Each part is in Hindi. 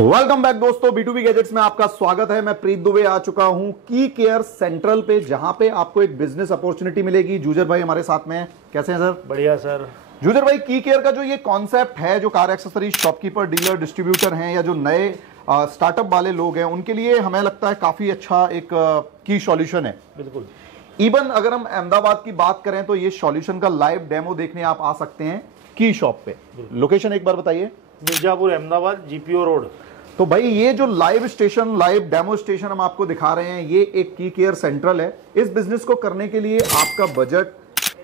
वेलकम बैक दोस्तों, B2B गैजेट्स में आपका स्वागत है। मैं प्रीत दुबे आ चुका हूं की केयर सेंट्रल पे, जहां पे आपको एक बिजनेस अपॉर्चुनिटी मिलेगी। जूजर भाई हमारे साथ में हैं। कैसे हैं सर? बढ़िया सर। जूजर भाई, की केयर का जो ये कॉन्सेप्ट है, जो car accessories shopkeeper, dealer, distributor हैं या जो नए स्टार्टअप वाले लोग हैं, उनके लिए हमें लगता है काफी अच्छा एक की सॉल्यूशन है। बिल्कुल। इवन अगर हम अहमदाबाद की बात करें तो ये सॉल्यूशन का लाइव डेमो देखने आप आ सकते हैं की शॉप पे। लोकेशन एक बार बताइए। Mirzapur, Ahmedabad, GPO road. तो भाई ये जो live station, live demo station हम आपको दिखा रहे हैं, ये एक की केयर सेंट्रल है। इस बिजनेस को करने के लिए आपका बजट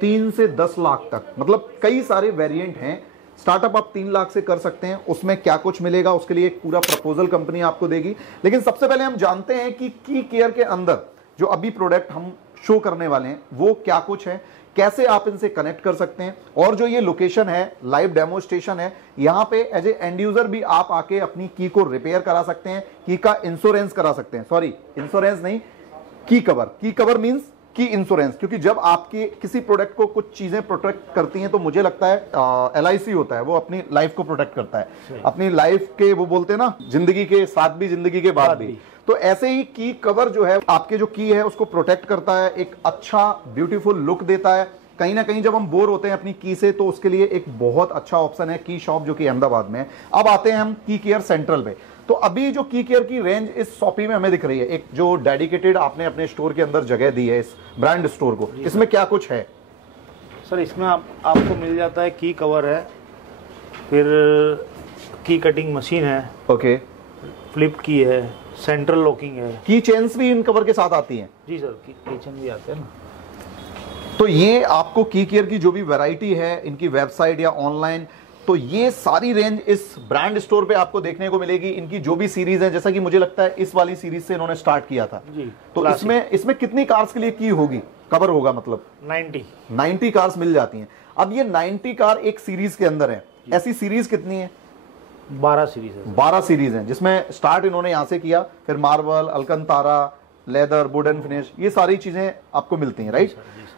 3 से 10 लाख तक, मतलब कई सारे वेरिएंट हैं। स्टार्टअप आप 3 लाख से कर सकते हैं। उसमें क्या कुछ मिलेगा, उसके लिए एक पूरा प्रपोजल कंपनी आपको देगी। लेकिन सबसे पहले हम जानते हैं कि की केयर के अंदर जो अभी प्रोडक्ट हम शो करने वाले हैं वो क्या कुछ है, कैसे आप इनसे कनेक्ट कर सकते हैं। और जो ये लोकेशन है, लाइव डेमो स्टेशन है, यहां पे एज ए एंड यूजर भी आप आके अपनी की को रिपेयर करा सकते हैं, की का इंश्योरेंस करा सकते हैं। सॉरी, इंश्योरेंस नहीं, की कवर। की कवर मींस की इंश्योरेंस, क्योंकि जब आपके किसी प्रोडक्ट को कुछ चीजें प्रोटेक्ट करती हैं तो मुझे लगता है LIC होता है, वो अपनी लाइफ को प्रोटेक्ट करता है, अपनी लाइफ के, वो बोलते हैं ना, जिंदगी के साथ भी, जिंदगी के बाद भी। तो ऐसे ही की कवर जो है, आपके जो की है उसको प्रोटेक्ट करता है, एक अच्छा ब्यूटीफुल लुक देता है। कहीं ना कहीं जब हम बोर होते हैं अपनी की से, तो उसके लिए एक बहुत अच्छा ऑप्शन है की शॉप, जो कि अहमदाबाद में है। अब आते हैं हम की केयर सेंट्रल पे। तो अभी जो की केयर की रेंज इस शॉपी में हमें दिख रही है, एक जो डेडिकेटेड आपने अपने स्टोर के अंदर जगह दी है इस ब्रांड स्टोर को, इसमें क्या कुछ है सर? इसमें आपको मिल जाता है की कवर है, फिर की कटिंग मशीन है, ओके, फ्लिप की है, सेंट्रल लॉकिंग है। की चेन्स भी इन कवर के साथ आती हैं? जी सर, की चेन भी आते हैं ना। तो ये आपको की केयर की जो भी वैरायटी है, इनकी वेबसाइट या ऑनलाइन, तो ये सारी रेंज इस ब्रांड स्टोर पे आपको देखने को मिलेगी। इनकी जो भी सीरीज है, जैसा कि मुझे लगता है इस वाली सीरीज से इन्होंने स्टार्ट किया था जी। तो इसमें कितनी कार्स के लिए की होगी, कवर होगा? मतलब 90 कार्स मिल जाती हैं। अब ये 90 कार एक सीरीज के अंदर है। ऐसी सीरीज कितनी है? 12 सीरीज है। 12 सीरीज हैं, जिसमें स्टार्ट इन्होंने यहां से किया, फिर मार्बल, अलकंतारा, लेदर, वुडन फिनिश, ये सारी चीजें आपको मिलती हैं, राइट?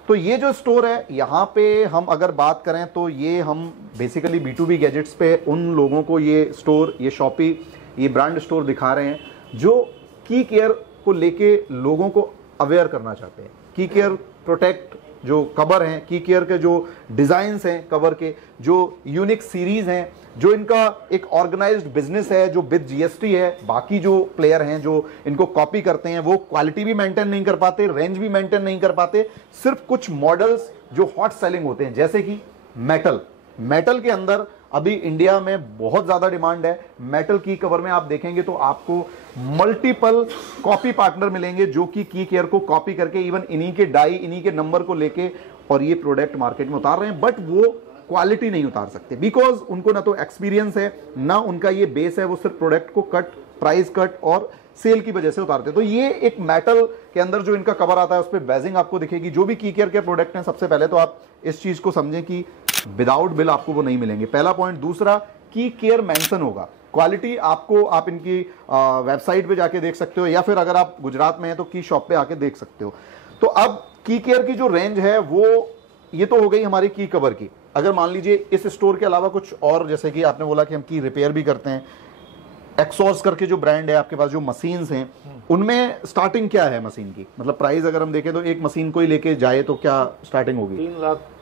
तो ये जो स्टोर है, यहाँ पे हम अगर बात करें तो ये हम बेसिकली B2B गैजेट्स पे उन लोगों को ये स्टोर, ये शॉपी, ये ब्रांड स्टोर दिखा रहे हैं जो की केयर को लेके लोगों को अवेयर करना चाहते हैं। की केयर प्रोटेक्ट जो कवर हैं, की केयर के जो डिजाइन्स हैं कवर के, जो यूनिक सीरीज हैं, जो इनका एक ऑर्गेनाइज्ड बिजनेस है, जो विद GST है। बाकी जो प्लेयर हैं जो इनको कॉपी करते हैं, वो क्वालिटी भी मेंटेन नहीं कर पाते, रेंज भी मेंटेन नहीं कर पाते। सिर्फ कुछ मॉडल्स जो हॉट सेलिंग होते हैं, जैसे कि मेटल के अंदर अभी इंडिया में बहुत ज्यादा डिमांड है। मेटल की कवर में आप देखेंगे तो आपको मल्टीपल कॉपी पार्टनर मिलेंगे जो कि की केयर को कॉपी करके इवन इन्हीं के डाई, इन्हीं के नंबर को लेके और ये प्रोडक्ट मार्केट में उतार रहे हैं। बट वो क्वालिटी नहीं उतार सकते, बिकॉज उनको ना तो एक्सपीरियंस है, ना उनका ये बेस है। वो सिर्फ प्रोडक्ट को कट, प्राइस कट और सेल की वजह से उतारते हैं। तो ये एक मेटल के अंदर जो इनका कवर आता है, उस पर बैजिंग आपको दिखेगी। जो भी की केयर के प्रोडक्ट हैं, सबसे पहले तो आप इस चीज को समझें कि विदाउट बिल आपको वो नहीं मिलेंगे, पहला पॉइंट। दूसरा, की केयर मेंशन होगा। क्वालिटी आपको, आप इनकी वेबसाइट पे जाके देख सकते हो, या फिर अगर आप गुजरात में हैं तो की शॉप पे आके देख सकते हो। तो अब की केयर की जो रेंज है, वो ये तो हो गई हमारी की कवर की। अगर मान लीजिए इस स्टोर के अलावा कुछ और, जैसे कि आपने बोला कि हम की रिपेयर भी करते हैं, एक्सॉर्स करके जो ब्रांड है आपके पास, जो मशीन्स हैं, उनमें स्टार्टिंग क्या है मशीन की? मतलब प्राइस अगर हम देखें तो एक मशीन को ही लेके जाए तो क्या स्टार्टिंग होगी?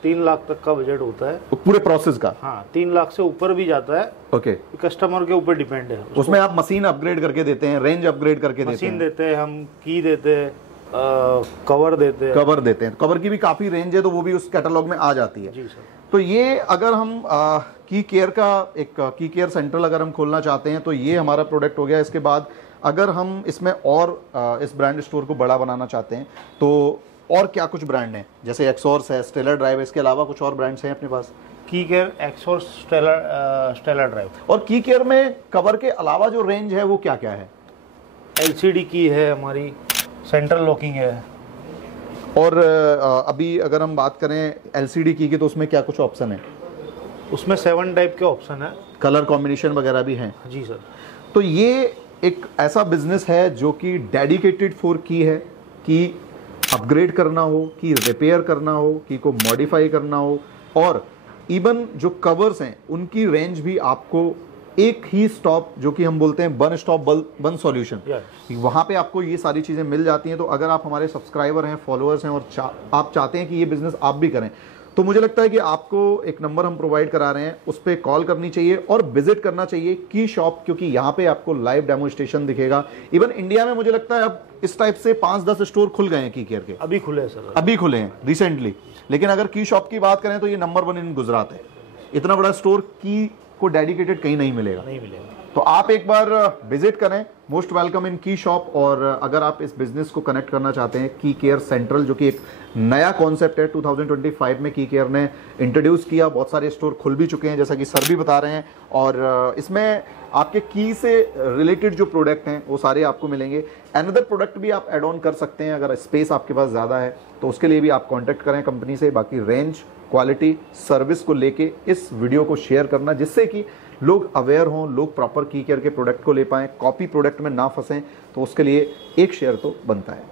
3 लाख तक का बजट होता है तो पूरे प्रोसेस का? हाँ, 3 लाख से ऊपर भी जाता है। ओके, कस्टमर के ऊपर डिपेंड है। उसमें आप मशीन अपग्रेड करके देते हैं, रेंज अपग्रेड करके मशीन देते हैं, हम की देते हैं, कवर देते हैं। कवर की भी काफी रेंज है, तो वो भी उस कैटलॉग में आ जाती है। जी सर। तो ये अगर हम की केयर का एक की केयर सेंट्रल अगर हम खोलना चाहते हैं तो ये हमारा प्रोडक्ट हो गया। इसके बाद अगर हम इसमें और इस ब्रांड स्टोर को बड़ा बनाना चाहते हैं तो और क्या कुछ ब्रांड हैं? जैसे एक्सॉर्स है, स्टेलर ड्राइव, इसके अलावा कुछ और ब्रांड्स हैं अपने पास? की केयर, एक्सॉर्स, स्टेलर ड्राइव। और की केयर में कवर के अलावा जो रेंज है वो क्या क्या है? LCD की है हमारी, सेंट्रल लॉकिंग है। और अभी अगर हम बात करें LCD की तो उसमें क्या कुछ ऑप्शन है? उसमें 7 टाइप के ऑप्शन है, कलर कॉम्बिनेशन वगैरह भी हैं। जी सर। तो ये एक ऐसा बिजनेस है जो कि डेडिकेटेड फॉर की है, कि अपग्रेड करना हो, कि रिपेयर करना हो, की को मॉडिफाई करना हो। और इवन जो कवर्स हैं उनकी रेंज भी आपको एक ही स्टॉप, जो कि हम बोलते हैं वन स्टॉप वन सॉल्यूशन, वहां पे आपको ये सारी चीजें मिल जाती हैं। तो अगर आप हमारे सब्सक्राइबर हैं, फॉलोअर्स हैं और आप चाहते हैं कि ये बिजनेस आप भी करें, तो मुझे लगता है कि आपको एक नंबर हम प्रोवाइड करा रहे हैं, उस पर कॉल करनी चाहिए और विजिट करना चाहिए की शॉप, क्योंकि यहाँ पे आपको लाइव डेमोन्स्ट्रेशन दिखेगा। इवन इंडिया में मुझे लगता है अब इस टाइप से 5-10 स्टोर खुल गए हैं की केयर के, अभी खुले हैं सर, अभी खुले हैं रिसेंटली। लेकिन अगर की शॉप की बात करें तो ये नंबर 1 इन गुजरात है। इतना बड़ा स्टोर की को डेडिकेटेड कहीं नहीं मिलेगा, नहीं मिलेगा। तो आप एक बार विजिट करें, मोस्ट वेलकम इन की शॉप। और अगर आप इस बिजनेस को कनेक्ट करना चाहते हैं, की केयर सेंट्रल जो कि एक नया कॉन्सेप्ट है, 2025 में की केयर ने इंट्रोड्यूस किया, बहुत सारे स्टोर खुल भी चुके हैं जैसा कि सर भी बता रहे हैं। और इसमें आपके की से रिलेटेड जो प्रोडक्ट हैं वो सारे आपको मिलेंगे। अनदर प्रोडक्ट भी आप एड ऑन कर सकते हैं अगर स्पेस आपके पास ज़्यादा है, तो उसके लिए भी आप कॉन्टैक्ट करें कंपनी से। बाकी रेंज, क्वालिटी, सर्विस को लेके इस वीडियो को शेयर करना, जिससे कि लोग अवेयर हों, लोग प्रॉपर की केयर के प्रोडक्ट को ले पाएं, कॉपी प्रोडक्ट में ना फंसें, तो उसके लिए एक शेयर तो बनता है।